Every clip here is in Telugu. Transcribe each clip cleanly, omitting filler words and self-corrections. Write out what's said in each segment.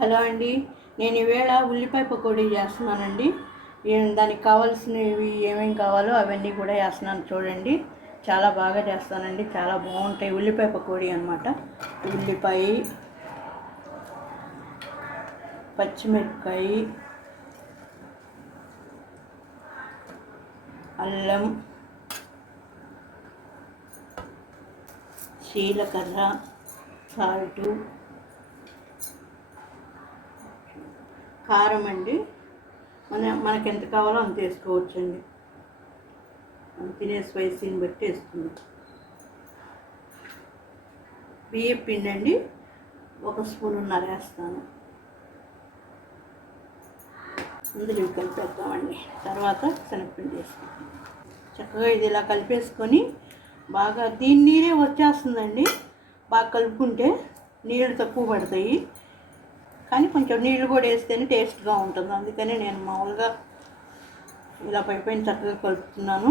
హలో అండి, నేను ఈవేళ ఉల్లిపాయ పకోడీ చేస్తున్నానండి. దానికి కావాల్సినవి ఏమేమి కావాలో అవన్నీ కూడా చేస్తున్నాను చూడండి. చాలా బాగా చేస్తానండి, చాలా బాగుంటాయి. ఉల్లిపాయ పకోడీ అన్నమాట. ఉల్లిపాయ, పచ్చిమిరపకాయ, అల్లం, జీలకర్ర, సాల్టు, కారం అండి. మనకి ఎంత కావాలో అంత వేసుకోవచ్చండి. మనం తినే స్పైసీని బట్టి వేసుకుందాం. బియ్యం పిండి అండి, 1 స్పూన్ వేస్తాను. అందులో కలిపేద్దామండి. తర్వాత శనగపిండి వేసుకుంటాం. చక్కగా ఇది ఇలా కలిపేసుకొని బాగా దీని నీరే వచ్చేస్తుందండి. బాగా కలుపుకుంటే నీళ్ళు తక్కువ పడతాయి, కానీ కొంచెం నీళ్ళు కూడా వేస్తేనే టేస్ట్గా ఉంటుంది. అందుకని నేను మామూలుగా ఇలా పైన చక్కగా కలుపుతున్నాను.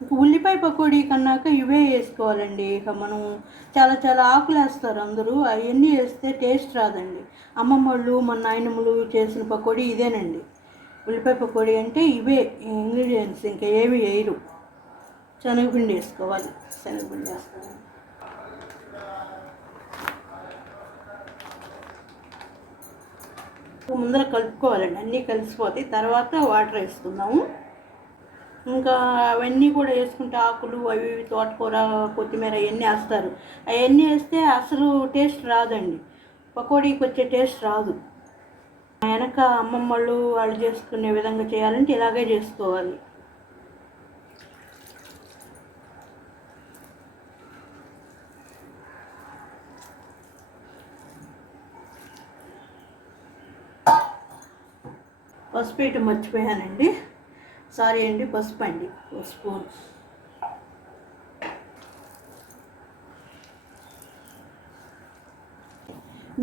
ఇంకా ఉల్లిపాయ పకోడీ కన్నాక ఇవే వేసుకోవాలండి. ఇక మనం చాలా ఆకులు వేస్తారు అందరూ, అవన్నీ వేస్తే టేస్ట్ రాదండి. అమ్మమ్మ వాళ్ళు మన నాయనమ్మలు చేసిన పకోడీ ఇదేనండి. ఉల్లిపాయ పకోడీ అంటే ఇవే ఇంగ్రీడియంట్స్, ఇంకా ఏమి వేయరు. శనగపిండి వేసుకోవాలి. శనగపిండి వేస్తాను. ముందర కలుపుకోవాలండి, అన్నీ కలిసిపోతాయి. తర్వాత వాటర్ వేసుకుందాము. ఇంకా అవన్నీ కూడా వేసుకుంటే ఆకులు అవి తోటకూర, కొత్తిమీర అవన్నీ వేస్తారు. అవన్నీ వేస్తే అసలు టేస్ట్ రాదండి, పకోడీకి వచ్చే టేస్ట్ రాదు. వెనక అమ్మమ్మ వాళ్ళు చేసుకునే విధంగా చేయాలంటే ఇలాగే చేసుకోవాలి. పసుపు వేయటం మర్చిపోయానండి, సారీ అండి. పసుపు అండి, 1 స్పూన్.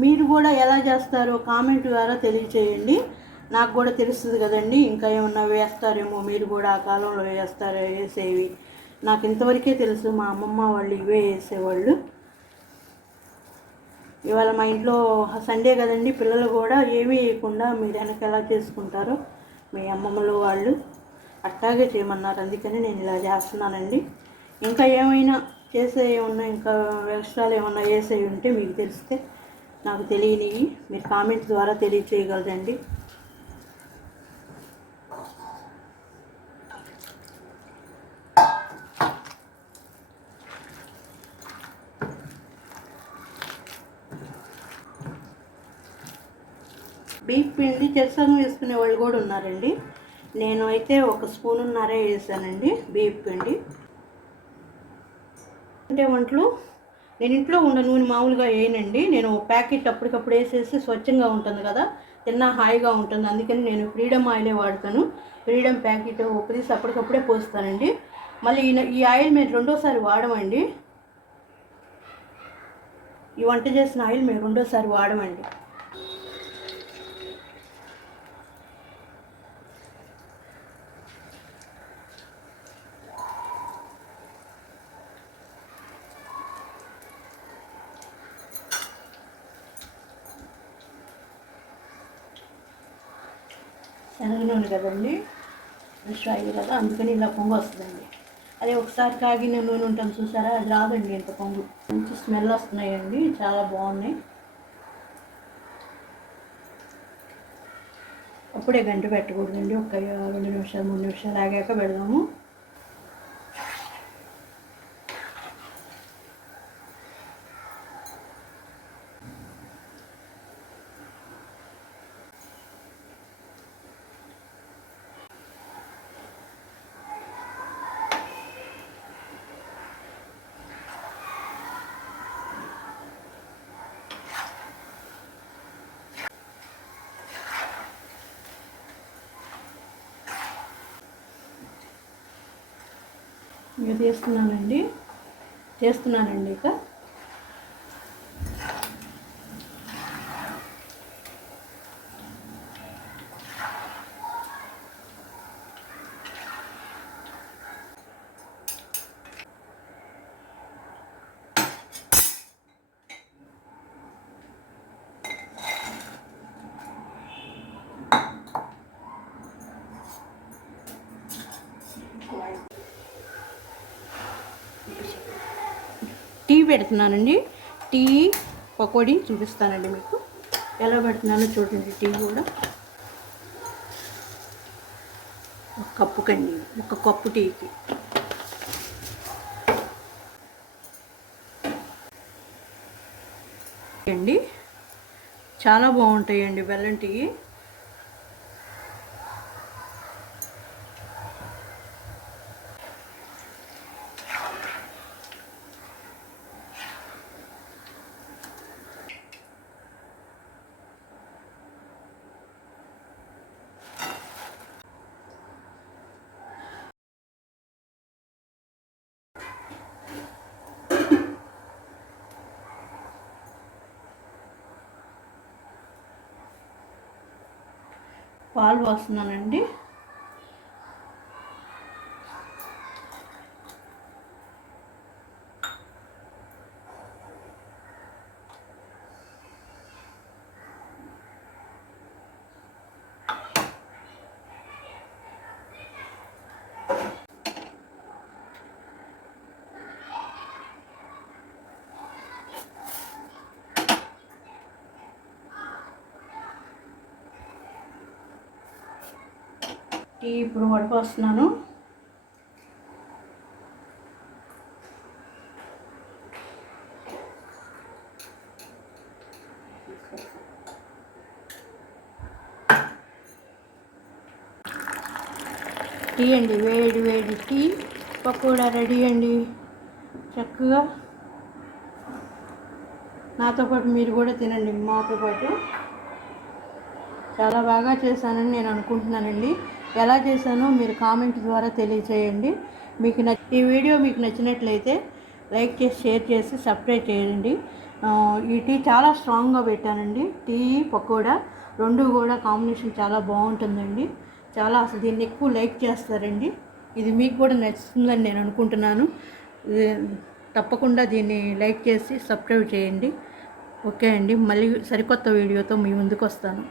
మీరు కూడా ఎలా చేస్తారో కామెంట్ ద్వారా తెలియచేయండి, నాకు కూడా తెలుస్తుంది కదండి. ఇంకా ఏమన్నా వేస్తారేమో, మీరు కూడా ఆ కాలంలో వేసేవి. నాకు ఇంతవరకే తెలుసు, మా అమ్మమ్మ వాళ్ళు ఇవే వేసేవాళ్ళు. ఇవాళ మా ఇంట్లో సండే కదండి, పిల్లలు కూడా ఏమీ వేయకుండా మీరు వెనక ఎలా చేసుకుంటారో మీ అమ్మమ్మలు వాళ్ళు అట్టాగే చేయమన్నారు. అందుకని నేను ఇలా చేస్తున్నానండి. ఇంకా ఏమైనా ఇంకా ఎక్స్ట్రాలు ఏమన్నా వేసేవి ఉంటే మీకు తెలిస్తే నాకు తెలియనివి మీరు కామెంట్ ద్వారా తెలియచేయగలరండి. బియ్యం పిండి చెరసగం వేసుకునే వాళ్ళు కూడా ఉన్నారండి. నేను అయితే 1 స్పూన్ వేసానండి బియ్యం పిండి. అంటే వంటలు నేను ఇంట్లో ఉన్న నూనె మామూలుగా వేయనండి. నేను ప్యాకెట్ అప్పటికప్పుడు వేసేసి స్వచ్ఛంగా ఉంటుంది కదా, తిన్నా హాయిగా ఉంటుంది. అందుకని నేను ఫ్రీడమ్ ఆయిలే వాడతాను. ఫ్రీడమ్ ప్యాకెట్ తీసి అప్పటికప్పుడే పోస్తానండి. మళ్ళీ ఈ ఆయిల్ మేము రెండోసారి వాడమండి. ఈ వంట చేసిన ఆయిల్ మేము రెండోసారి వాడమండి. శనగ నూనె కదండి, ఫ్రెష్ ఆయిల్ కదా, అందుకని ఇలా పొంగు వస్తుందండి. అదే ఒకసారి కాగిన నూనె ఉంటుంది చూసారా, అది రాదండి ఇంత పొంగు. మంచి స్మెల్ వస్తున్నాయండి, చాలా బాగున్నాయి. అప్పుడే గంట పెట్టకూడదండి, ఒక 2 నిమిషాలు 3 నిమిషాలు ఆగాక పెడదాము. ఇక చేస్తున్నానండి ఇక టీ పెడుతున్నానండి. టీ పకోడీ చూపిస్తానండి మీకు ఎలా పెడుతున్నానో చూడండి. టీ కూడా ఒక కప్పు కండి, ఒక కప్పు టీకి అండి. చాలా బాగుంటాయండి బెల్లం టీ. పాలు పోస్తున్నానండి. టీ ఇప్పుడు వడపోస్తున్నాను. టీ అండి, వేడి వేడి టీ పకోడా రెడీ అండి. చక్కగా నాతో పాటు మీరు కూడా తినండి, మాతో పాటు. చాలా బాగా చేశానని నేను అనుకుంటున్నానండి. ఎలా చేశానో మీరు కామెంట్ ద్వారా తెలియచేయండి. ఈ వీడియో మీకు నచ్చినట్లయితే లైక్ చేసి, షేర్ చేసి, సబ్స్క్రైబ్ చేయండి. ఈ టీ చాలా స్ట్రాంగ్గా పెట్టానండి. టీ పకోడా రెండు కూడా కాంబినేషన్ చాలా బాగుంటుందండి. అసలు దీన్ని ఎక్కువ లైక్ చేస్తారండి. ఇది మీకు కూడా నచ్చుతుందని నేను అనుకుంటున్నాను. తప్పకుండా దీన్ని లైక్ చేసి సబ్స్క్రైబ్ చేయండి. ఓకే అండి, మళ్ళీ సరికొత్త వీడియోతో మీ ముందుకు వస్తాను.